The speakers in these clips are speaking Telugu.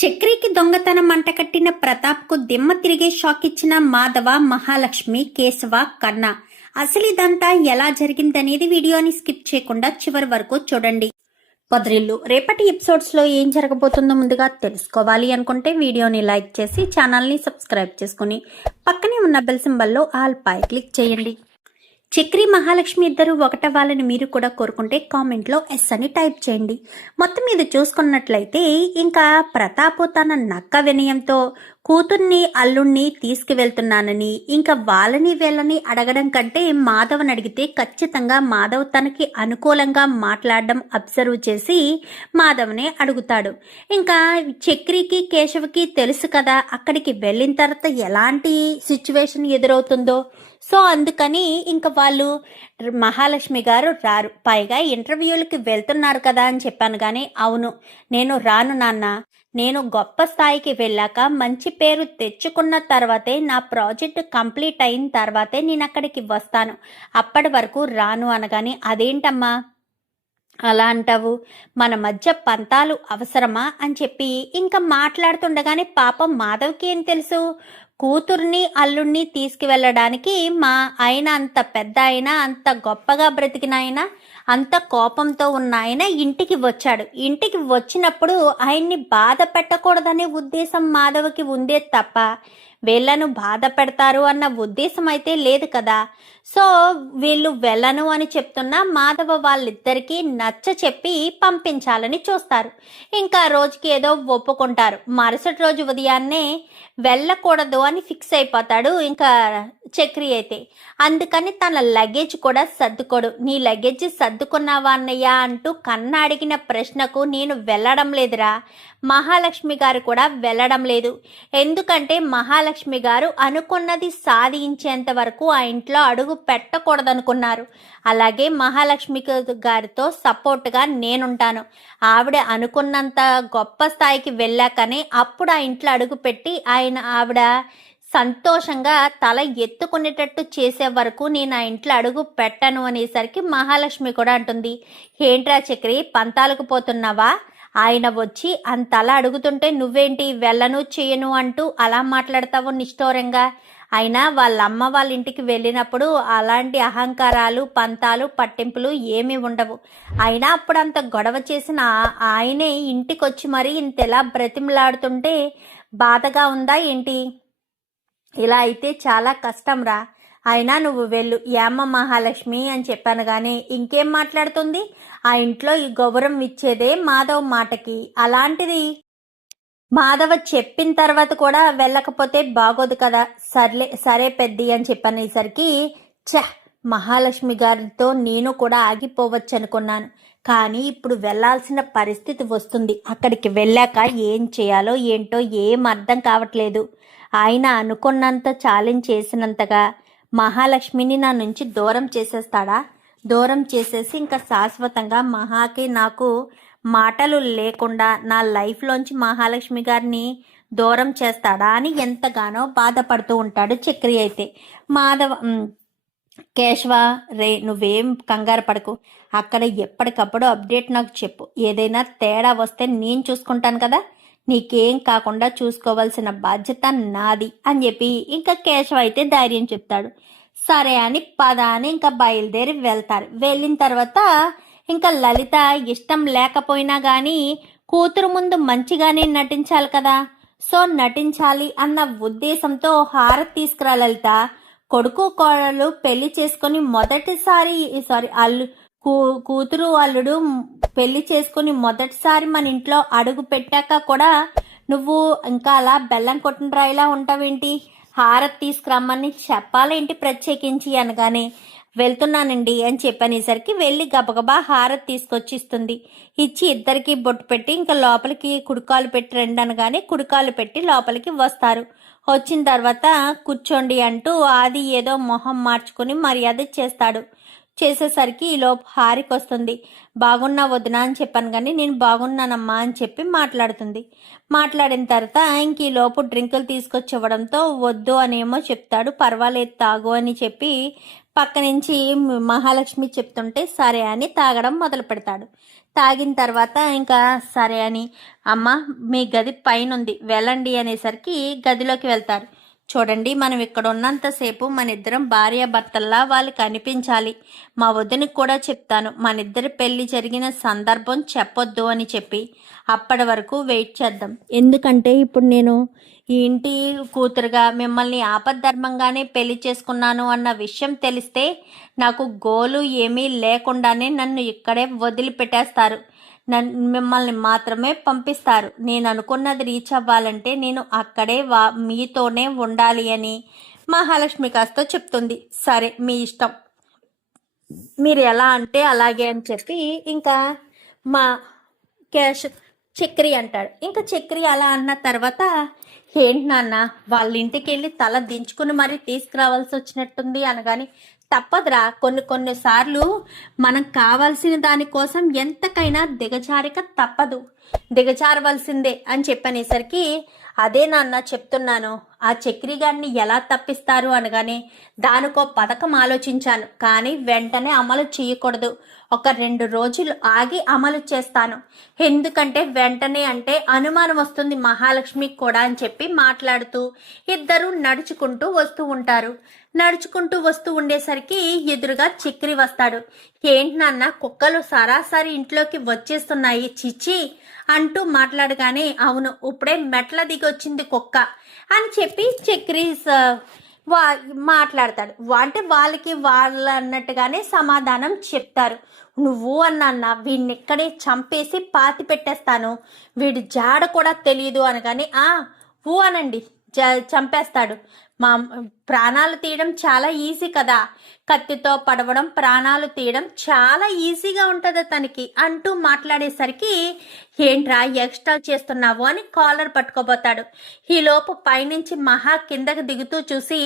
చక్రికి దొంగతనం మంటకట్టిన ప్రతాప్కు దిమ్మ తిరిగే షాక్ ఇచ్చిన మాధవ, మహాలక్ష్మి, కేశవ, కన్నా. అసలు ఇదంతా ఎలా జరిగిందనేది వీడియోని స్కిప్ చేయకుండా చివరి వరకు చూడండి. పొదరిల్లు రేపటి ఎపిసోడ్స్ లో ఏం జరగబోతుందో ముందుగా తెలుసుకోవాలి అనుకుంటే వీడియోని లైక్ చేసి ఛానల్ని సబ్స్క్రైబ్ చేసుకుని పక్కనే ఉన్న బెల్ సింబల్లో ఆల్ పై క్లిక్ చేయండి. చక్రి, మహాలక్ష్మి ఇద్దరు ఒకటవ్వాలని మీరు కూడా కోరుకుంటే కామెంట్లో ఎస్ అని టైప్ చేయండి. మొత్తం మీద చూసుకున్నట్లయితే ఇంకా ప్రతాప్ తన నక్క వినయంతో కూతుర్ని అల్లుణ్ణి తీసుకువెళ్తున్నానని, ఇంకా వాళ్ళని వీళ్ళని అడగడం కంటే మాధవ్ని అడిగితే ఖచ్చితంగా మాధవ్ తనకి అనుకూలంగా మాట్లాడడం అబ్జర్వ్ చేసి మాధవ్నే అడుగుతాడు. ఇంకా చక్రికి, కేశవకి తెలుసు కదా అక్కడికి వెళ్ళిన తర్వాత ఎలాంటి సిచ్యువేషన్ ఎదురవుతుందో. సో అందుకని ఇంకా వాళ్ళు మహాలక్ష్మి గారు రారు. పైగా ఇంటర్వ్యూలకి వెళ్తున్నారు కదా అని చెప్పాను. కానీ అవును, నేను రాను నాన్న, నేను గొప్ప స్థాయికి వెళ్ళాక మంచి పేరు తెచ్చుకున్న తర్వాతే, నా ప్రాజెక్ట్ కంప్లీట్ అయిన తర్వాతే నేను అక్కడికి వస్తాను, అప్పటి వరకు రాను అనగానే అదేంటమ్మా అలా అంటావు, మన మధ్య పంతాలు అవసరమా అని చెప్పి ఇంకా మాట్లాడుతుండగానే పాపం మాధవ్కి ఏం తెలుసు, కూతుర్ని అల్లుణ్ణి తీసుకువెళ్ళడానికి మా ఆయన, అంత పెద్ద ఆయన, అంత గొప్పగా బ్రతికిన ఆయన, అంత కోపంతో ఉన్న ఆయన ఇంటికి వచ్చాడు. ఇంటికి వచ్చినప్పుడు ఆయన్ని బాధ పెట్టకూడదనే ఉద్దేశం మాధవ్కి ఉందే తప్ప వీళ్ళను బాధ పెడతారు అన్న ఉద్దేశం అయితే లేదు కదా. సో వీళ్ళు వెళ్ళను అని చెప్తున్నా మాధవ వాళ్ళిద్దరికీ నచ్చ చెప్పి పంపించాలని చూస్తారు. ఇంకా రోజుకి ఏదో ఒప్పుకుంటారు. మరుసటి రోజు ఉదయాన్నే వెళ్ళకూడదు అని ఫిక్స్ అయిపోతాడు ఇంకా చక్రి అయితే. అందుకని తన లగేజ్ కూడా సర్దుకోడు. నీ లగేజ్ సర్దుకున్నావా అన్నయ్య అంటూ కన్న అడిగిన ప్రశ్నకు నేను వెళ్ళడం లేదురా, మహాలక్ష్మి గారు కూడా వెళ్ళడం లేదు. ఎందుకంటే మహాలక్ష్మి గారు అనుకున్నది సాధించేంత వరకు ఆ ఇంట్లో అడుగు పెట్టకూడదనుకున్నారు. అలాగే మహాలక్ష్మి గారితో సపోర్ట్గా నేనుంటాను. ఆవిడ అనుకున్నంత గొప్ప స్థాయికి వెళ్ళాకనే అప్పుడు ఆ ఇంట్లో అడుగు పెట్టి ఆవిడ సంతోషంగా తల ఎత్తుకునేటట్టు చేసే వరకు నేను ఆ ఇంట్లో అడుగు పెట్టను అనేసరికి మహాలక్ష్మి కూడా అంటుంది, ఏంట్రా చక్రి పంతాలకు పోతున్నావా, ఆయన వచ్చి అంతలా అడుగుతుంటే నువ్వేంటి వెళ్ళను చేయను అంటూ అలా మాట్లాడతావు నిష్ఠూరంగా. అయినా వాళ్ళ అమ్మ వాళ్ళ ఇంటికి వెళ్ళినప్పుడు అలాంటి అహంకారాలు, పంతాలు, పట్టింపులు ఏమీ ఉండవు. అయినా అప్పుడు అంత గొడవ చేసిన ఆయనే ఇంటికి వచ్చి మరీ ఇంతెలా బ్రతిమలాడుతుంటే బాధగా ఉందా ఏంటి? ఇలా అయితే చాలా కష్టం రా, అయినా నువ్వు వెళ్ళు, ఏమ్మ మహాలక్ష్మి అని చెప్పాను. కానీ ఇంకేం మాట్లాడుతుంది, ఆ ఇంట్లో ఈ గౌరవం ఇచ్చేదే మాధవ్ మాటకి. అలాంటిది మాధవ చెప్పిన తర్వాత కూడా వెళ్ళకపోతే బాగోదు కదా. సరే పెద్ది అని చెప్పనేసరికి మహాలక్ష్మి గారితో నేను కూడా ఆగిపోవచ్చు అనుకున్నాను, కానీ ఇప్పుడు వెళ్లాల్సిన పరిస్థితి వస్తుంది. అక్కడికి వెళ్ళాక ఏం చేయాలో ఏంటో ఏం అర్థం కావట్లేదు. ఆయన అనుకున్నంత ఛాలెంజ్ చేసినంతగా మహాలక్ష్మిని నా నుంచి దూరం చేసేస్తాడా? దూరం చేసేసి ఇంకా శాశ్వతంగా మహాకి నాకు మాటలు లేకుండా నా లైఫ్లోంచి మహాలక్ష్మి గారిని దూరం చేస్తాడా అని ఎంతగానో బాధపడుతూ ఉంటాడు చక్రి అయితే. కేశవ రే, నువ్వేం కంగారు పడకు, అక్కడ ఎప్పటికప్పుడు అప్డేట్ నాకు చెప్పు, ఏదైనా తేడా వస్తే నేను చూసుకుంటాను కదా, నీకేం కాకుండా చూసుకోవాల్సిన బాధ్యత నాది అని చెప్పి ఇంకా కేశవ అయితే ధైర్యం చెప్తాడు. సరే అని పద అని ఇంకా బయలుదేరి వెళ్తారు. వెళ్ళిన తర్వాత ఇంకా లలిత ఇష్టం లేకపోయినా కానీ కూతురు ముందు మంచిగానే నటించాలి కదా. సో నటించాలి అన్న ఉద్దేశంతో హారతి తీసుకురా లలిత. కొడుకు కోడలు పెళ్లి చేసుకుని కూతురు అల్లుడు పెళ్లి చేసుకుని మొదటిసారి మన ఇంట్లో అడుగు పెట్టాక కూడా నువ్వు ఇంకా అలా బెల్లం కొట్టిన రాయిలా ఉంటావేంటి, హారతి తీసుకురమ్మని చెప్పాలేంటి ప్రత్యేకించి అనగానే వెళ్తున్నానండి అని చెప్పనేసరికి వెళ్ళి గబగబా హారతి తీసుకొచ్చి ఇస్తుంది. ఇచ్చి ఇద్దరికి బొట్టు పెట్టి ఇంకా లోపలికి కుడికాలు పెట్టి రండి అనగానే కుడికాలు పెట్టి లోపలికి వస్తారు. వచ్చిన తర్వాత కూర్చోండి అంటూ ఆది ఏదో మొహం మార్చుకుని మర్యాద చేస్తాడు. చేసేసరికి ఈలోపు హారిక వస్తుంది. బాగున్నా వదినా అని చెప్పాను కానీ నేను బాగున్నానమ్మా అని చెప్పి మాట్లాడుతుంది. మాట్లాడిన తర్వాత ఇంక ఈలోపు డ్రింకులు తీసుకొచ్చి ఇవ్వడంతో వద్దు అనేమో చెప్తాడు. పర్వాలేదు తాగు అని చెప్పి పక్క నుంచి మహాలక్ష్మి చెప్తుంటే సరే అని తాగడం మొదలు పెడతాడు. తాగిన తర్వాత ఇంకా సరే అని అమ్మ మీ గది పైన ఉంది వెళ్ళండి అనేసరికి గదిలోకి వెళ్తారు. చూడండి మనం ఇక్కడ ఉన్నంతసేపు మన ఇద్దరం భార్యాభర్తల్లా వాళ్ళకి అనిపించాలి. మా వదినకి కూడా చెప్తాను మన ఇద్దరి పెళ్లి జరిగిన సందర్భం చెప్పొద్దు అని చెప్పి అప్పటి వరకు వెయిట్ చేద్దాం. ఎందుకంటే ఇప్పుడు నేను ఈ ఇంటి కూతురుగా మిమ్మల్ని ఆపద్ధర్మంగానే పెళ్లి చేసుకున్నాను అన్న విషయం తెలిస్తే నాకు గోలు ఏమీ లేకుండానే నన్ను ఇక్కడే వదిలిపెట్టేస్తారు. మిమ్మల్ని మాత్రమే పంపిస్తారు. నేను అనుకున్నది రీచ్ అవ్వాలంటే నేను అక్కడే మీతోనే ఉండాలి అని మహాలక్ష్మి కాస్త చెప్తుంది. సరే మీ ఇష్టం, మీరు ఎలా అంటే అలాగే అని చెప్పి ఇంకా మా చక్రి అంటాడు. ఇంకా చక్రి అలా అన్న తర్వాత ఏంటి నాన్న వాళ్ళ ఇంటికి వెళ్ళి తల దించుకుని మరీ తీసుకురావాల్సి వచ్చినట్టుంది అనగాని తప్పదురా, కొన్ని సార్లు మనం కావాల్సిన దానికోసం ఎంతకైనా దిగజారిక తప్పదు, దిగజారవలసిందే అని చెప్పనేసరికి అదే నాన్న చెప్తున్నాను, ఆ చక్రి గారిని ఎలా తప్పిస్తారు అనగానే దానికో పథకం ఆలోచించాను కానీ వెంటనే అమలు చేయకూడదు, ఒక 2 రోజులు ఆగి అమలు చేస్తాను, ఎందుకంటే వెంటనే అంటే అనుమానం వస్తుంది మహాలక్ష్మికి కూడా అని చెప్పి మాట్లాడుతూ ఇద్దరు నడుచుకుంటూ వస్తూ ఉంటారు. నడుచుకుంటూ వస్తూ ఉండేసరికి ఎదురుగా చక్రి వస్తాడు. ఏంటి నాన్న కుక్కలు సరాసరి ఇంట్లోకి వచ్చేస్తున్నాయి చిచి అంటూ మాట్లాడగానే అవును ఇప్పుడే మెట్ల దిగి వచ్చింది కుక్క అని చెప్పి చక్రి మాట్లాడతాడు. అంటే వాళ్ళకి వాళ్ళు అన్నట్టుగానే సమాధానం చెప్తారు. నువ్వు అన్న వీడిని ఇక్కడే చంపేసి పాతి పెట్టేస్తాను, వీడి జాడ కూడా తెలియదు అనగానే ఊ అనండి చంపేస్తాడు. మా ప్రాణాలు తీయడం చాలా ఈజీ కదా, కత్తితో పడవడం ప్రాణాలు తీయడం చాలా ఈజీగా ఉంటుంది తనకి అంటూ మాట్లాడేసరికి ఏంట్రా ఎక్స్ట్రా చేస్తున్నావు అని కాలర్ పట్టుకోబోతాడు. ఈలోపు పైనుంచి మహా కిందకి దిగుతూ చూసి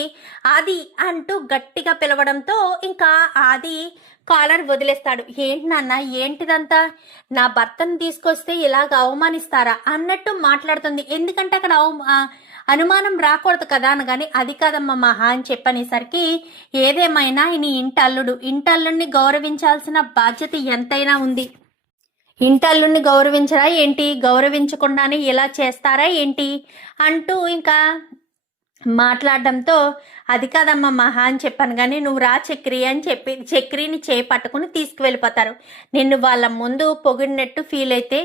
ఆది అంటూ గట్టిగా పిలవడంతో ఇంకా ఆది కాలర్ వదిలేస్తాడు. ఏంటి నాన్న ఏంటిదంతా, నా భర్తను తీసుకొస్తే ఇలాగ అవమానిస్తారా అన్నట్టు మాట్లాడుతుంది. ఎందుకంటే అక్కడ అనుమానం రాకూడదు కదా అనగాని అది కాదమ్మా మహా అని చెప్పనేసరికి ఏదేమైనా ఈయన ఇంటల్లుడిని గౌరవించాల్సిన బాధ్యత ఎంతైనా ఉంది, ఇంటల్లుడిని గౌరవించరా ఏంటి, గౌరవించకుండానే ఇలా చేస్తారా ఏంటి అంటూ ఇంకా మాట్లాడడంతో అది కాదమ్మా మహా అని చెప్పాను కానీ నువ్వు రా చక్రి అని చెప్పి చక్రిని చేపట్టుకుని తీసుకువెళ్ళిపోతారు. నిన్ను వాళ్ళ ముందు పొగిడినట్టు ఫీల్ అయితే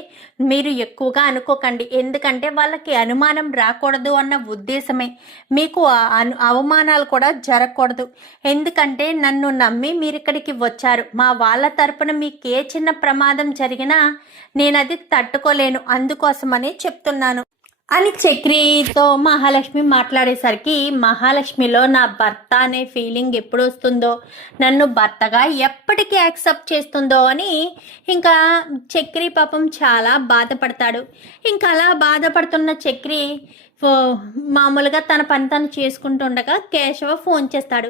మీరు ఎక్కువగా అనుకోకండి, ఎందుకంటే వాళ్ళకి అనుమానం రాకూడదు అన్న ఉద్దేశమే, మీకు అవమానాలు కూడా జరగకూడదు, ఎందుకంటే నన్ను నమ్మి మీరు ఇక్కడికి వచ్చారు, మా వాళ్ళ తరపున మీకు ఏ చిన్న ప్రమాదం జరిగినా నేను అది తట్టుకోలేను, అందుకోసమని చెప్తున్నాను అని చక్రితో మహాలక్ష్మి మాట్లాడేసరికి మహాలక్ష్మిలో నా భర్త అనే ఫీలింగ్ ఎప్పుడు వస్తుందో, నన్ను భర్తగా ఎప్పటికీ యాక్సెప్ట్ చేస్తుందో అని ఇంకా చక్రి పాపం చాలా బాధపడతాడు. ఇంకా అలా బాధపడుతున్న చక్రి మామూలుగా తన పని తను చేసుకుంటుండగా కేశవ ఫోన్ చేస్తాడు.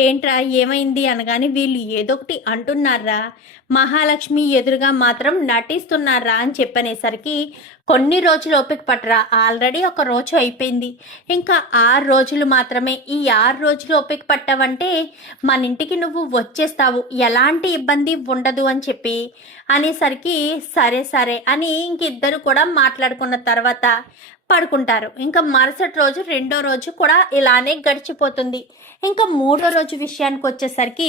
ఏంట్రా ఏమైంది అనగానే వీళ్ళు ఏదో ఒకటి అంటున్నారా, మహాలక్ష్మి ఎదురుగా మాత్రం నటిస్తున్నారా అని చెప్పనేసరికి కొన్ని రోజులు ఓపిక పట్టరా, ఆల్రెడీ 1 రోజు అయిపోయింది, ఇంకా 6 రోజులు మాత్రమే, ఈ 6 రోజులు ఓపిక పట్టావంటే మన ఇంటికి నువ్వు వచ్చేస్తావు, ఎలాంటి ఇబ్బంది ఉండదు అని చెప్పి అనేసరికి సరే సరే అని ఇంకిద్దరు కూడా మాట్లాడుకున్న తర్వాత పడుకుంటారు. ఇంకా మరుసటి రోజు 2వ రోజు కూడా ఇలానే గడిచిపోతుంది. ఇంకా 3వ రోజు విషయానికి వచ్చేసరికి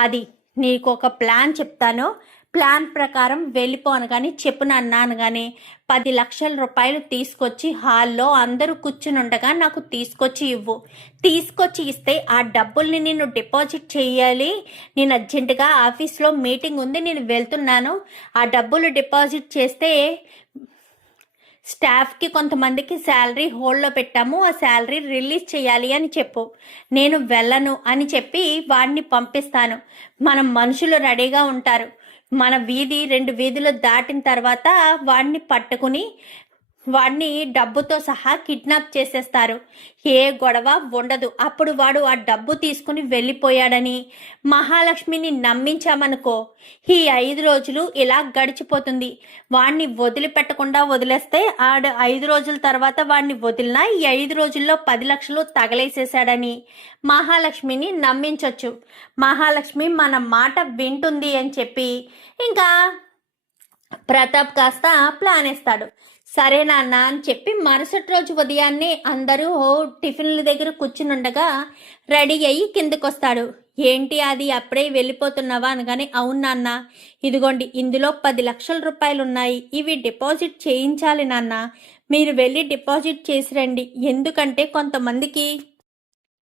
అది నీకు ఒక ప్లాన్ చెప్తాను, ప్లాన్ ప్రకారం వెళ్ళిపోను కానీ చెప్పు నాన్న కానీ 10 లక్షల రూపాయలు తీసుకొచ్చి హాల్లో అందరూ కూర్చుని ఉండగా నాకు తీసుకొచ్చి ఇవ్వు, తీసుకొచ్చి ఇస్తే ఆ డబ్బుల్ని నేను డిపాజిట్ చేయాలి, నేను అర్జెంటుగా ఆఫీస్లో మీటింగ్ ఉంది నేను వెళ్తున్నాను, ఆ డబ్బులు డిపాజిట్ చేస్తే స్టాఫ్కి కొంతమందికి శాలరీ హోల్డ్లో పెట్టాము, ఆ శాలరీ రిలీజ్ చేయాలి అని చెప్పు, నేను వెళ్ళను అని చెప్పి వాడిని పంపిస్తాను, మన మనుషులు రెడీగా ఉంటారు, మన వీధి 2 వీధులు దాటిన తర్వాత వాడిని పట్టుకుని వాడిని డబ్బుతో సహా కిడ్నాప్ చేసేస్తారు, ఏ గొడవ ఉండదు, అప్పుడు వాడు ఆ డబ్బు తీసుకుని వెళ్ళిపోయాడని మహాలక్ష్మిని నమ్మించామనుకో ఈ 5 రోజులు ఇలా గడిచిపోతుంది, వాడిని వదిలిపెట్టకుండా వదిలేస్తే 5 రోజుల తర్వాత వాడిని వదిలినా ఈ 5 రోజుల్లో 10 లక్షలు తగలేసేసాడని మహాలక్ష్మిని నమ్మించవచ్చు, మహాలక్ష్మి మన మాట వింటుంది అని చెప్పి ఇంకా ప్రతాప్ కాస్త ప్లాన్ వేస్తాడు. సరే నాన్న అని చెప్పి మరుసటి రోజు ఉదయాన్నే అందరూ టిఫిన్ల దగ్గర కూర్చునుండగా రెడీ అయ్యి కిందకొస్తాడు. ఏంటి అది అప్పుడే వెళ్ళిపోతున్నావా అనగానే, అవును నాన్న, ఇదిగోండి ఇందులో 10 లక్షల రూపాయలు ఉన్నాయి, ఇవి డిపాజిట్ చేయించాలి నాన్న, మీరు వెళ్ళి డిపాజిట్ చేసి రండి, ఎందుకంటే కొంతమందికి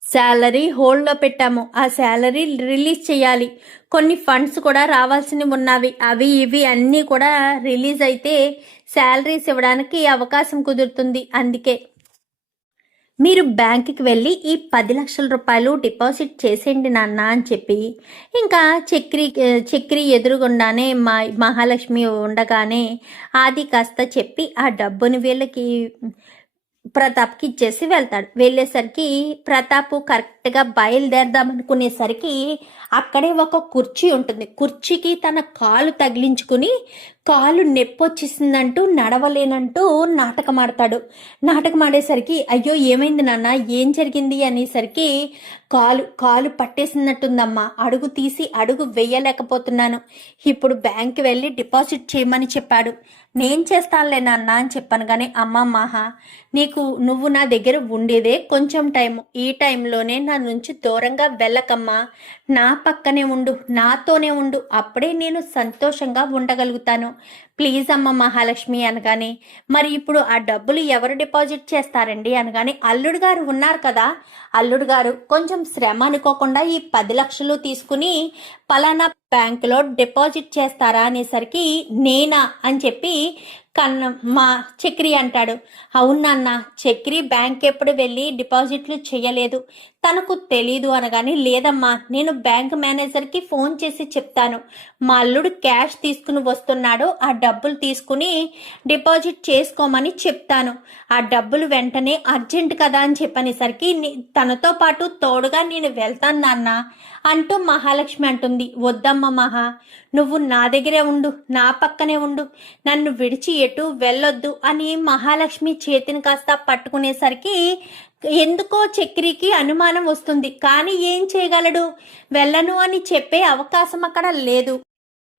శాలరీ హోల్డ్లో పెట్టాము, ఆ శాలరీ రిలీజ్ చేయాలి, కొన్ని ఫండ్స్ కూడా రావాల్సినవి ఉన్నవి, అవి ఇవి అన్నీ కూడా రిలీజ్ అయితే శాలరీస్ ఇవ్వడానికి అవకాశం కుదురుతుంది, అందుకే మీరు బ్యాంకుకి వెళ్ళి ఈ 10 లక్షల రూపాయలు డిపాజిట్ చేసేయండి నాన్న అని చెప్పి, ఇంకా చక్రి ఎదురుగుండానే మహాలక్ష్మి ఉండగానే ఆది కాస్త చెప్పి ఆ డబ్బుని వీళ్ళకి ప్రతాప్కి ఇచ్చేసి వెళ్తాడు. వెళ్ళేసరికి ప్రతాప్ కరెక్ట్గా బయలుదేరదాం అనుకునేసరికి అక్కడే ఒక కుర్చీ ఉంటుంది. కుర్చీకి తన కాలు తగిలించుకుని కాలు నొప్పొచ్చేసిందంటూ నడవలేనంటూ నాటకం ఆడతాడు. నాటకం ఆడేసరికి అయ్యో ఏమైంది నాన్న, ఏం జరిగింది అనేసరికి కాలు పట్టేసినట్టుందమ్మా, అడుగు తీసి అడుగు వేయలేకపోతున్నాను, ఇప్పుడు బ్యాంక్కి వెళ్ళి డిపాజిట్ చేయమని చెప్పాడు, నేను చేస్తానులే నాన్న అని చెప్పాను. కానీ అమ్మ మహా, నువ్వు నా దగ్గర ఉండేదే కొంచెం టైం, ఈ టైంలోనే నా నుంచి దూరంగా వెళ్ళకమ్మా, నా పక్కనే ఉండు, నాతోనే ఉండు, అప్పుడే నేను సంతోషంగా ఉండగలుగుతాను, ప్లీజ్ అమ్మ మహాలక్ష్మి అనగానే, మరి ఇప్పుడు ఆ డబ్బులు ఎవరు డిపాజిట్ చేస్తారండి అనగానే, అల్లుడు గారు ఉన్నారు కదా, అల్లుడు గారు కొంచెం శ్రమ అనుకోకుండా ఈ 10 లక్షలు తీసుకుని పలానా బ్యాంకులో డిపాజిట్ చేస్తారా అనేసరికి, నేనా అని చెప్పి మా చక్రి అంటాడు. అవునన్న, చక్రి బ్యాంక్ ఎప్పుడు వెళ్ళి డిపాజిట్లు చేయలేదు, తనకు తెలీదు అనగానే, లేదమ్మా నేను బ్యాంక్ మేనేజర్కి ఫోన్ చేసి చెప్తాను, మా అల్లుడు క్యాష్ తీసుకుని వస్తున్నాడు, ఆ డబ్బులు తీసుకుని డిపాజిట్ చేసుకోమని చెప్తాను, ఆ డబ్బులు వెంటనే అర్జెంట్ కదా అని చెప్పనేసరికి, తనతో పాటు తోడుగా నేను వెళ్తాను నాన్న అంటూ మహాలక్ష్మి అంటుంది. వద్దమ్మ మహా, నువ్వు నా దగ్గరే ఉండు, నా పక్కనే ఉండు, నన్ను విడిచి ఎటు వెళ్ళొద్దు అని మహాలక్ష్మి చేతిని కాస్త పట్టుకునేసరికి ఎందుకో చక్రికి అనుమానం వస్తుంది. కానీ ఏం చేయగలడు, వెళ్ళను అని చెప్పే అవకాశం అక్కడ లేదు.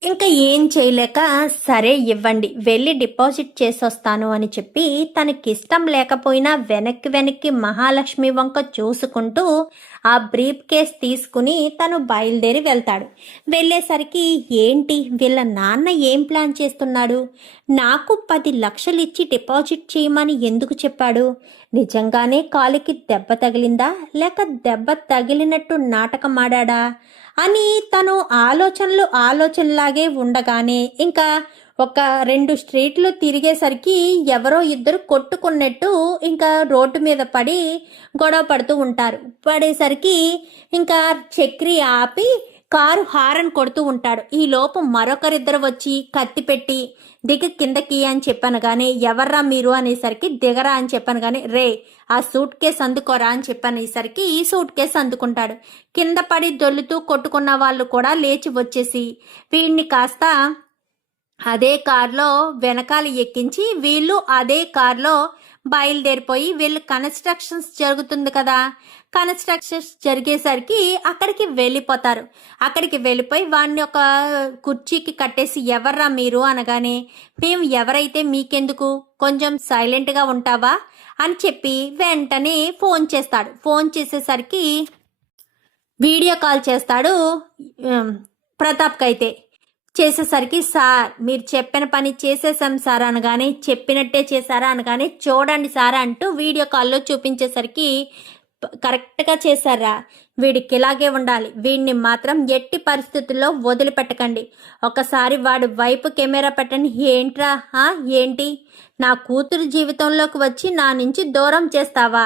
ఇంకా ఏం చేయలేక, సరే ఇవ్వండి, వెళ్ళి డిపాజిట్ చేసొస్తాను అని చెప్పి తనకిష్టం లేకపోయినా వెనక్కి మహాలక్ష్మి వంక చూసుకుంటూ ఆ బ్రీఫ్ కేస్ తీసుకుని తను బయలుదేరి వెళ్తాడు. వెళ్ళేసరికి ఏంటి వీళ్ళ నాన్న ఏం ప్లాన్ చేస్తున్నాడు, నాకు 10 లక్షలు ఇచ్చి డిపాజిట్ చేయమని ఎందుకు చెప్పాడు, నిజంగానే కాలికి దెబ్బ తగిలిందా లేక దెబ్బ తగిలినట్టు నాటకం ఆడా అని తను ఆలోచనలాగే ఉండగానే ఇంకా ఒక 2 స్ట్రీట్లు తిరిగేసరికి ఎవరో ఇద్దరు కొట్టుకున్నట్టు ఇంకా రోడ్డు మీద పడి గొడవ పడుతూ ఉంటారు. పడేసరికి ఇంకా చక్రి ఆపి కారు హారన్ కొడుతూ ఉంటాడు. ఈ లోపు మరొకరిద్దరు వచ్చి కత్తి పెట్టి కిందకి అని చెప్పాను కానీ, ఎవర్రా మీరు అనేసరికి దిగరా అని చెప్పాను కానీ, రే ఆ సూట్ కేసు అందుకోరా అని చెప్పనేసరికి ఈ సూట్ కేసు అందుకుంటాడు. కింద పడి దొల్లుతూ కొట్టుకున్న వాళ్ళు కూడా లేచి వచ్చేసి వీడిని కాస్త అదే కారులో వెనకాల ఎక్కించి వీళ్ళు అదే కారులో బయలుదేరిపోయి, వీళ్ళు కన్స్ట్రక్షన్స్ జరుగుతుంది కదా, కన్స్ట్రక్షన్స్ జరిగేసరికి అక్కడికి వెళ్ళిపోతారు. అక్కడికి వెళ్ళిపోయి వాడిని ఒక కుర్చీకి కట్టేసి, ఎవర్రా మీరు అనగానే, మేము ఎవరైతే మీకెందుకు, కొంచెం సైలెంట్గా ఉంటావా అని చెప్పి వెంటనే ఫోన్ చేస్తాడు. ఫోన్ చేసేసరికి వీడియో కాల్ చేస్తాడు ప్రతాప్కి. అయితే చేసేసరికి, సార్ మీరు చెప్పిన పని చేసేసాం సార్ అనగానే, చెప్పినట్టే చేశారా అనగానే, చూడండి సార్ అంటూ వీడియో కాల్లో చూపించేసరికి, కరెక్ట్గా చేశారా, వీడికి ఇలాగే ఉండాలి, వీడిని మాత్రం ఎట్టి పరిస్థితుల్లో వదిలిపెట్టకండి, ఒకసారి వాడి వైపు కెమెరా పెట్టండి. ఏంట్రా ఏంటి, నా కూతురు జీవితంలోకి వచ్చి నా నుంచి దూరం చేస్తావా,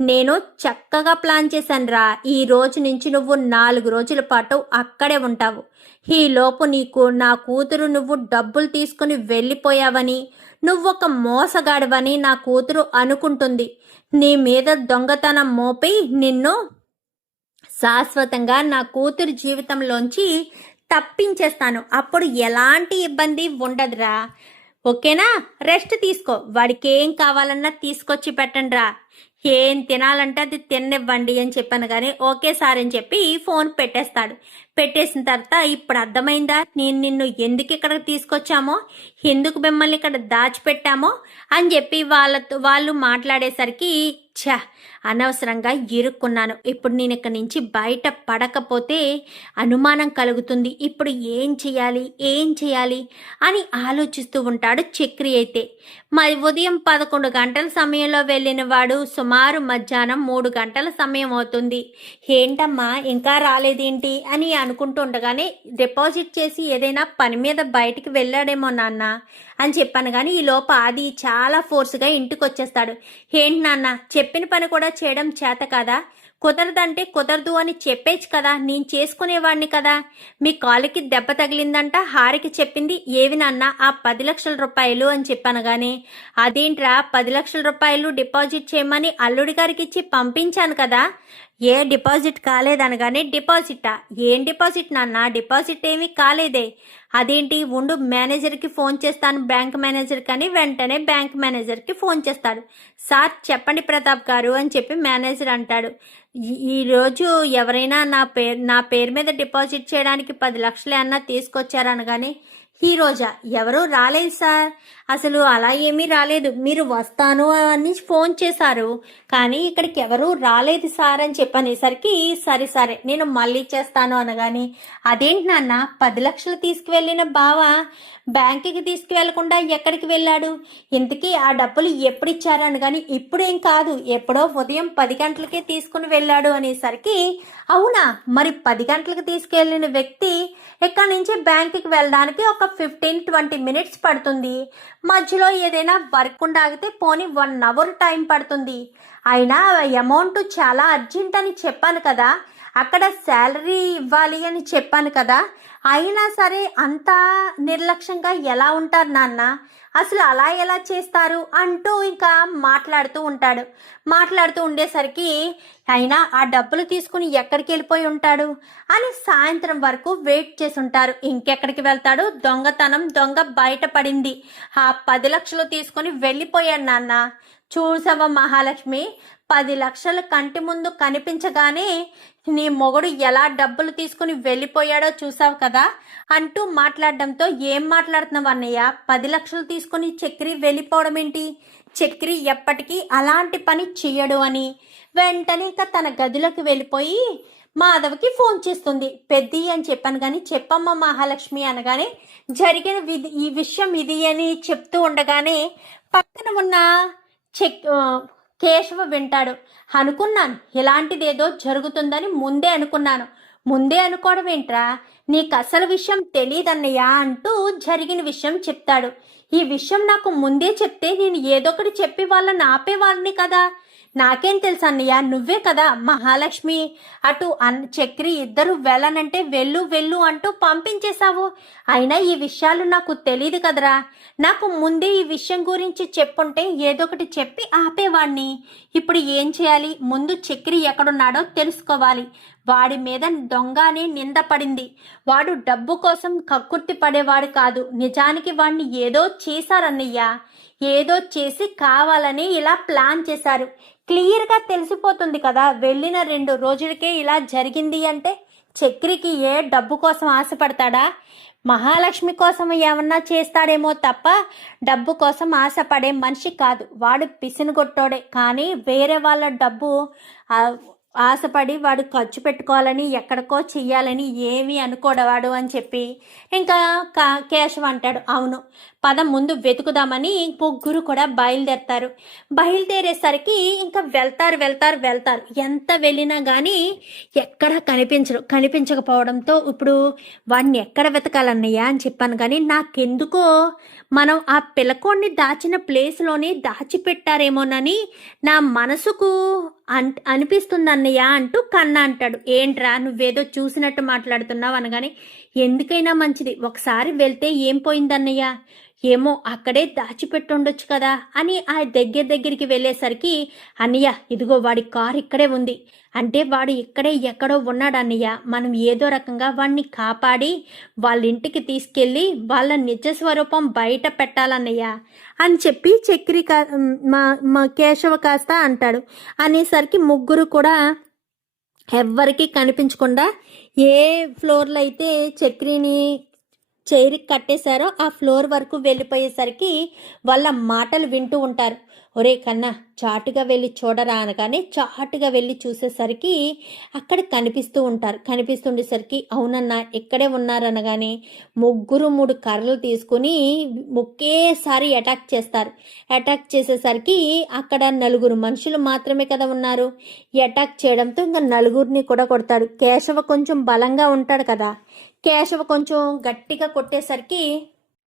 నేను చక్కగా ప్లాన్ చేశాను రా, ఈ రోజు నుంచి నువ్వు 4 రోజుల పాటు అక్కడే ఉంటావు, ఈ లోపు నా కూతురు నువ్వు డబ్బులు తీసుకుని వెళ్ళిపోయావని, నువ్వొక మోసగాడివని నా కూతురు అనుకుంటుంది, నీ మీద దొంగతనం మోపి నిన్ను శాశ్వతంగా నా కూతురు జీవితంలోంచి తప్పించేస్తాను, అప్పుడు ఎలాంటి ఇబ్బంది ఉండదురా, ఓకేనా? రెస్ట్ తీసుకో. వాడికి ఏం కావాలన్నా తీసుకొచ్చి పెట్టండి రా, ఏం తినాలంటే అది తిననివ్వండి అని చెప్పాను. కానీ ఓకే సార్ అని చెప్పి ఫోన్ పెట్టేస్తాడు. పెట్టేసిన తర్వాత ఇప్పుడు అర్థమైందా నేను నిన్ను ఎందుకు ఇక్కడ తీసుకొచ్చామో, ఎందుకు మిమ్మల్ని ఇక్కడ దాచిపెట్టామో అని చెప్పి వాళ్ళు మాట్లాడేసరికి అనవసరంగా ఇరుక్కున్నాను. ఇప్పుడు నేను ఇక్కడ నుంచి బయట పడకపోతే అనుమానం కలుగుతుంది. ఇప్పుడు ఏం చేయాలి అని ఆలోచిస్తూ ఉంటాడు చక్రి. అయితే మరి ఉదయం 11 గంటల సమయంలో వెళ్ళిన వాడు సుమారు మధ్యాహ్నం 3 గంటల సమయం అవుతుంది. ఏంటమ్మా ఇంకా రాలేదేంటి అని అనుకుంటూ ఉండగానే డిపాజిట్ చేసి ఏదైనా పని మీద బయటికి వెళ్ళాడేమో నాన్న అని చెప్పాను. కానీ ఈ లోప అది చాలా ఫోర్స్గా ఇంటికి వచ్చేస్తాడు. ఏంటి నాన్న, చెప్పిన పని కూడా చేయడం చేత కదా, కుదరదంటే కుదరదు అని చెప్పేచ్చు కదా, నేను చేసుకునేవాడిని కదా. మీ కాలుకి దెబ్బ తగిలిందంట, హారికి చెప్పింది ఏవి నాన్న ఆ 10 లక్షల రూపాయలు అని చెప్పాను. కానీ అదేంట్రా 10 లక్షల రూపాయలు డిపాజిట్ చేయమని అల్లుడి గారికి ఇచ్చి పంపించాను కదా, ఏ డిపాజిట్ కాలేదనగానే డిపాజిటా, ఏం డిపాజిట్ నాన్న, డిపాజిట్ ఏమీ కాలేదే. అదేంటి ఉండు మేనేజర్కి ఫోన్ చేస్తాను, బ్యాంక్ మేనేజర్ కానీ వెంటనే బ్యాంక్ మేనేజర్కి ఫోన్ చేస్తాడు. సార్ చెప్పండి ప్రతాప్ గారు అని చెప్పి మేనేజర్ అంటాడు. ఈరోజు ఎవరైనా నా పేరు మీద డిపాజిట్ చేయడానికి 10 లక్షలు ఏమన్నా తీసుకొచ్చారనగానే ఈ రోజా, ఎవరూ రాలేదు సార్, అసలు అలా ఏమీ రాలేదు, మీరు వస్తాను అని ఫోన్ చేశారు కానీ ఇక్కడికి ఎవరూ రాలేదు సార్ అని చెప్పనేసరికి సరే నేను మళ్ళీ చేస్తాను అనగాని అదేంటి నాన్న 10 లక్షలు తీసుకువెళ్ళిన బావ బ్యాంకుకి తీసుకువెళ్లకుండా ఎక్కడికి వెళ్ళాడు, ఇంతకీ ఆ డబ్బులు ఎప్పుడు ఇచ్చారు అనగాని ఇప్పుడేం కాదు, ఎప్పుడో ఉదయం 10 గంటలకే తీసుకుని వెళ్ళాడు అనేసరికి అవునా, మరి 10 గంటలకు తీసుకెళ్లిన వ్యక్తి ఇక్కడి నుంచి బ్యాంకుకి వెళ్ళడానికి ఒక 15-20 మినిట్స్ పడుతుంది, మధ్యలో ఏదైనా వర్క్ ఉండాగితే పోనీ 1 అవర్ టైం పడుతుంది, అయినా అమౌంట్ చాలా అర్జెంట్ అని చెప్పాను కదా, అక్కడ శాలరీ ఇవ్వాలి అని చెప్పాను కదా, అయినా సరే అంత నిర్లక్ష్యంగా ఎలా ఉంటారు నాన్న, అసలు అలా ఎలా చేస్తారు అంటూ ఇంకా మాట్లాడుతూ ఉండేసరికి అయినా ఆ డబ్బులు తీసుకుని ఎక్కడికి వెళ్ళిపోయి ఉంటాడు అని సాయంత్రం వరకు వెయిట్ చేసి ఉంటారు. ఇంకెక్కడికి వెళ్తాడు, దొంగ బయటపడింది, ఆ 10 లక్షలు తీసుకుని వెళ్ళిపోయాడు నాన్న. చూసావా మహాలక్ష్మి, 10 లక్షలు కంటి ముందు కనిపించగానే నీ మొగుడు ఎలా డబ్బులు తీసుకుని వెళ్ళిపోయాడో చూసావు కదా అంటూ మాట్లాడడంతో ఏం మాట్లాడుతున్నావు అన్నయ్య, 10 లక్షలు తీసుకుని చక్రి వెళ్ళిపోవడం ఏంటి, చక్రి ఎప్పటికీ అలాంటి పని చెయ్యడు అని వెంటనే ఇంకా తన గదిలోకి వెళ్ళిపోయి మాధవ్కి ఫోన్ చేస్తుంది. పెద్ది అని చెప్పాను కానీ చెప్పమ్మ మహాలక్ష్మి అనగానే జరిగిన ఈ విషయం ఇది అని చెప్తూ ఉండగానే పక్కన ఉన్న కేశవ వింటాడు. అనుకున్నాను ఇలాంటిదేదో జరుగుతుందని ముందే అనుకోవడం ఏంట్రా, నీకు అసలు విషయం తెలియదన్నయ్యా అంటూ జరిగిన విషయం చెప్తాడు. ఈ విషయం నాకు ముందే చెప్తే నేను ఏదొకటి చెప్పి వాళ్ళని ఆపేవాళ్ళని కదా, నాకేం తెలుసు అన్నయ్య, నువ్వే కదా మహాలక్ష్మి అటు చక్రి ఇద్దరు వెళ్ళనంటే వెళ్ళు అంటూ పంపించేశావు, అయినా ఈ విషయాలు నాకు తెలియదు కదరా, నాకు ముందే ఈ విషయం గురించి చెప్పుంటే ఏదొకటి చెప్పి ఆపేవాణ్ణి. ఇప్పుడు ఏం చేయాలి, ముందు చక్రి ఎక్కడున్నాడో తెలుసుకోవాలి, వాడి మీద దొంగ అనే నింద పడింది, వాడు డబ్బు కోసం కక్కుర్తి పడేవాడు కాదు, నిజానికి వాడిని ఏదో చేశారన్నయ్య, ఏదో చేసి కావాలని ఇలా ప్లాన్ చేశారు, క్లియర్గా తెలిసిపోతుంది కదా, వెళ్ళిన 2 రోజులకే ఇలా జరిగింది అంటే చక్రికి ఏ డబ్బు కోసం ఆశపడతాడా, మహాలక్ష్మి కోసం ఏమన్నా చేస్తాడేమో తప్ప డబ్బు కోసం ఆశపడే మనిషి కాదు, వాడు పిసినుగొట్టోడే, కానీ వేరే వాళ్ళ డబ్బు ఆశపడి వాడు ఖర్చు పెట్టుకోవాలని ఎక్కడికో చెయ్యాలని ఏమీ అనుకోడవాడు అని చెప్పి ఇంకా కేశవ్ అంటాడు. అవును పద ముందు వెతుకుదామని ముగ్గురు కూడా బయలుదేరేసరికి ఇంకా వెళ్తారు. ఎంత వెళ్ళినా కానీ ఎక్కడ కనిపించకపోవడంతో ఇప్పుడు వాడిని ఎక్కడ వెతకాలన్నయ్యా అని చెప్పాను. కానీ నాకెందుకో మనం ఆ పిల్లకోడిని దాచిన ప్లేస్లోనే దాచిపెట్టారేమోనని నా మనసుకు అనిపిస్తుంది అన్నయ్య అంటూ కన్నా అంటాడు. ఏంట్రా నువ్వేదో చూసినట్టు మాట్లాడుతున్నావు అనగానే ఎందుకైనా మంచిది ఒకసారి వెళ్తే ఏం పోయిందన్నయ్య, ఏమో అక్కడే దాచిపెట్టుండొచ్చు కదా అని ఆ దగ్గరికి వెళ్ళేసరికి, అన్నయ్య ఇదిగో వాడి కారు ఇక్కడే ఉంది, అంటే వాడు ఇక్కడే ఎక్కడో ఉన్నాడు అన్నయ్య, మనం ఏదో రకంగా వాడిని కాపాడి వాళ్ళ ఇంటికి తీసుకెళ్ళి వాళ్ళ నిజ స్వరూపం బయట పెట్టాలన్నయ్య అని చెప్పి చక్రి మా కేశవ కాస్త అంటాడు. అనేసరికి ముగ్గురు కూడా ఎవ్వరికి కనిపించకుండా ఏ ఫ్లోర్లో అయితే చక్రిని చైర్కి కట్టేశారో ఆ ఫ్లోర్ వరకు వెళ్ళిపోయేసరికి వాళ్ళ మాటలు వింటూ ఉంటారు. ఒరే కన్నా చాటుగా వెళ్ళి చూడరా అనగానే చాటుగా వెళ్ళి చూసేసరికి అక్కడ కనిపిస్తూ ఉంటారు. కనిపిస్తుండేసరికి అవునన్నా ఇక్కడే ఉన్నారనగానే ముగ్గురు 3 కర్రలు తీసుకుని ఒకేసారి అటాక్ చేస్తారు. అటాక్ చేసేసరికి అక్కడ 4 మనుషులు మాత్రమే కదా ఉన్నారు. అటాక్ చేయడంతో ఇంకా 4 కూడా కొడతాడు. కేశవ కొంచెం బలంగా ఉంటాడు కదా, కేశవ కొంచెం గట్టిగా కొట్టేసరికి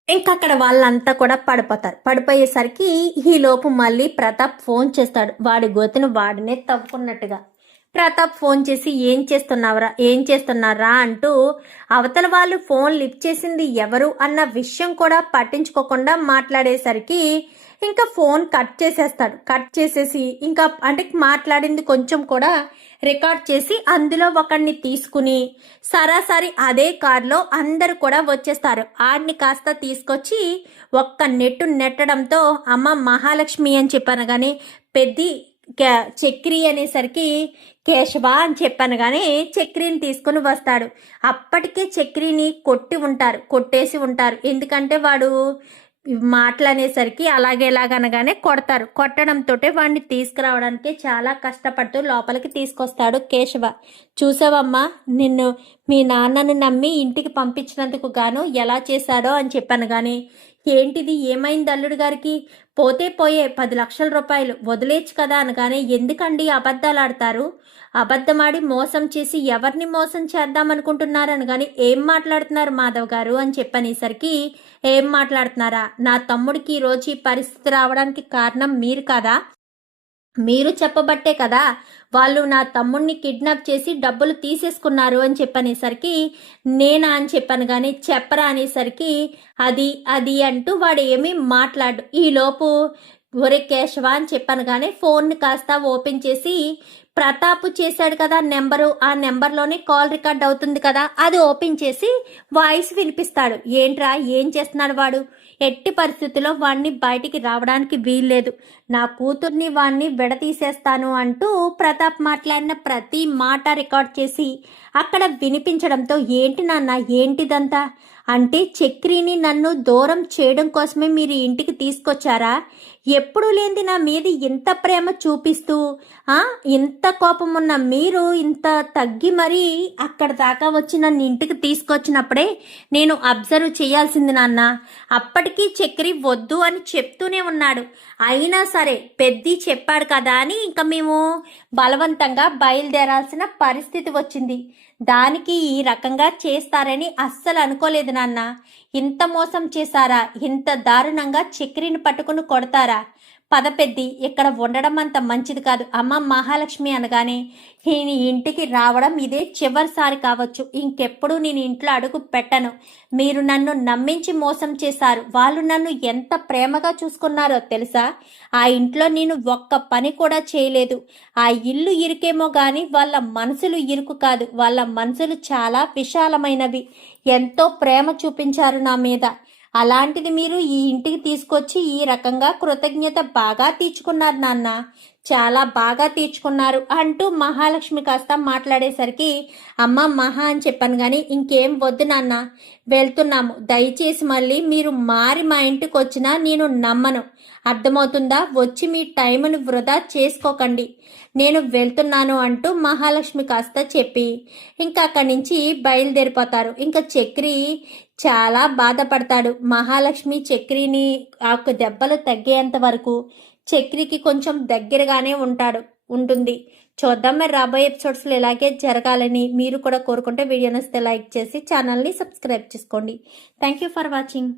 ఇంకా అక్కడ వాళ్ళంతా కూడా పడిపోతారు. పడిపోయేసరికి ఈలోపు మళ్ళీ ప్రతాప్ ఫోన్ చేస్తాడు. వాడి గొంతును వాడినే తవ్వుకున్నట్టుగా ప్రతాప్ ఫోన్ చేసి ఏం చేస్తున్నారా అంటూ అవతల వాళ్ళు ఫోన్ లిఫ్ట్ చేసింది ఎవరు అన్న విషయం కూడా పట్టించుకోకుండా మాట్లాడేసరికి ఇంకా ఫోన్ కట్ చేసేస్తాడు. కట్ చేసేసి ఇంకా అంటే మాట్లాడింది కొంచెం కూడా రికార్డ్ చేసి అందులో ఒకడిని తీసుకుని సరాసరి అదే కారులో అందరు కూడా వచ్చేస్తారు. ఆడిని కాస్త తీసుకొచ్చి ఒక్క నెట్టడంతో అమ్మ మహాలక్ష్మి అని చెప్పాను కానీ పెద్ది చక్రి అనేసరికి కేశవ అని చెప్పాను కానీ చక్రిని తీసుకుని వస్తాడు. అప్పటికే చక్రిని కొట్టేసి ఉంటారు. ఎందుకంటే వాడు మాటలనేసరికి అలాగేలాగనగానే కొడతారు. కొట్టడంతో వాడిని తీసుకురావడానికి చాలా కష్టపడుతూ లోపలికి తీసుకొస్తాడు కేశవ. చూసావమ్మా, నిన్ను మీ నాన్నని నమ్మి ఇంటికి పంపించినందుకు గాను ఎలా చేశాడో అని చెప్పాను కానీ ఏంటిది ఏమైంది అల్లుడు గారికి, పోతే పోయే 10 లక్షల రూపాయలు వదిలేచ్చు కదా అనగానే ఎందుకండి అబద్ధాలు ఆడతారు, అబద్ధమాడి మోసం చేసి ఎవరిని మోసం చేద్దామనుకుంటున్నారని కానీ ఏం మాట్లాడుతున్నారు మాధవ్ గారు అని చెప్పనేసరికి ఏం మాట్లాడుతున్నారా, నా తమ్ముడికి ఈరోజు ఈ పరిస్థితి రావడానికి కారణం మీరు కదా, మీరు చెప్పబట్టే కదా వాళ్ళు నా తమ్ముడిని కిడ్నాప్ చేసి డబ్బులు తీసేసుకున్నారు అని చెప్పనేసరికి నేనా అని చెప్పాను కానీ చెప్పరా అనేసరికి అది అంటూ వాడు ఏమీ మాట్లాడు. ఈలోపు ఒరే కేశవ అని చెప్పాను కానీ ఫోన్ని కాస్త ఓపెన్ చేసి ప్రతాప్ చేశాడు కదా నెంబరు, ఆ నెంబర్లోనే కాల్ రికార్డ్ అవుతుంది కదా అది ఓపెన్ చేసి వాయిస్ వినిపిస్తాడు. ఏంట్రా ఏం చేస్తున్నాడు వాడు, ఎట్టి పరిస్థితుల్లో వాడిని బయటికి రావడానికి వీల్లేదు, నా కూతుర్ని వాడిని విడతీసేస్తాను అంటూ ప్రతాప్ మాట్లాడిన ప్రతి మాట రికార్డ్ చేసి అక్కడ వినిపించడంతో ఏంటి నాన్న ఏంటిదంతా అంటే చక్రిని నన్ను దూరం చేయడం కోసమే మీరు ఇంటికి తీసుకొచ్చారా, ఎప్పుడు లేని నా మీద ఇంత ప్రేమ చూపిస్తూ ఇంత కోపం ఉన్న మీరు ఇంత తగ్గి మరీ అక్కడ దాకా వచ్చి నన్ను ఇంటికి తీసుకొచ్చినప్పుడే నేను అబ్జర్వ్ చేయాల్సింది నాన్న, అప్పటికీ చక్రి వద్దు అని చెప్తూనే ఉన్నాడు, అయినా సరే పెద్ది చెప్పాడు కదా అని ఇంకా మేము బలవంతంగా బయలుదేరాల్సిన పరిస్థితి వచ్చింది, దానికి ఈ రకంగా చేస్తారని అస్సలు అనుకోలేదు నాన్న, ఇంత మోసం చేశారా, ఇంత దారుణంగా చక్రిని పట్టుకుని కొడతారా, పద పెద్ది ఇక్కడ ఉండడం అంత మంచిది కాదు, అమ్మ మహాలక్ష్మి అనగానే నేను ఇంటికి రావడం ఇదే చివరిసారి కావచ్చు, ఇంకెప్పుడు నేను ఇంట్లో అడుగు పెట్టను, మీరు నన్ను నమ్మించి మోసం చేశారు, వాళ్ళు నన్ను ఎంత ప్రేమగా చూసుకున్నారో తెలుసా, ఆ ఇంట్లో నేను ఒక్క పని కూడా చేయలేదు, ఆ ఇల్లు ఇరుకేమో కానీ వాళ్ళ మనసులు ఇరుకు కాదు, వాళ్ళ మనసులు చాలా విశాలమైనవి, ఎంతో ప్రేమ చూపించారు నా మీద, అలాంటిది మీరు ఈ ఇంటికి తీసుకొచ్చి ఈ రకంగా కృతజ్ఞత బాగా తీర్చుకున్నారు నాన్న, చాలా బాగా తీర్చుకున్నారు అంటూ మహాలక్ష్మి కాస్త మాట్లాడేసరికి అమ్మ మహా అని చెప్పాను కానీ ఇంకేం వద్దు నాన్న, వెళ్తున్నాము, దయచేసి మళ్ళీ మీరు మారి మా ఇంటికి వచ్చినా నేను నమ్మను, అర్థమవుతుందా, వచ్చి మీ టైంను వృధా చేసుకోకండి, నేను వెళ్తున్నాను అంటూ మహాలక్ష్మి కాస్త చెప్పి ఇంకా అక్కడి నుంచి బయలుదేరిపోతారు. ఇంకా చక్రి చాలా బాధపడతాడు. మహాలక్ష్మి చక్రిని ఆ దెబ్బలు తగ్గేంత వరకు చక్రికి కొంచెం దగ్గరగానే ఉంటుంది. చూద్దాం మరి రాబోయే ఎపిసోడ్స్లో ఇలాగే జరగాలని మీరు కూడా కోరుకుంటే వీడియో నచ్చితే లైక్ చేసి ఛానల్ని సబ్స్క్రైబ్ చేసుకోండి. Thank you for watching.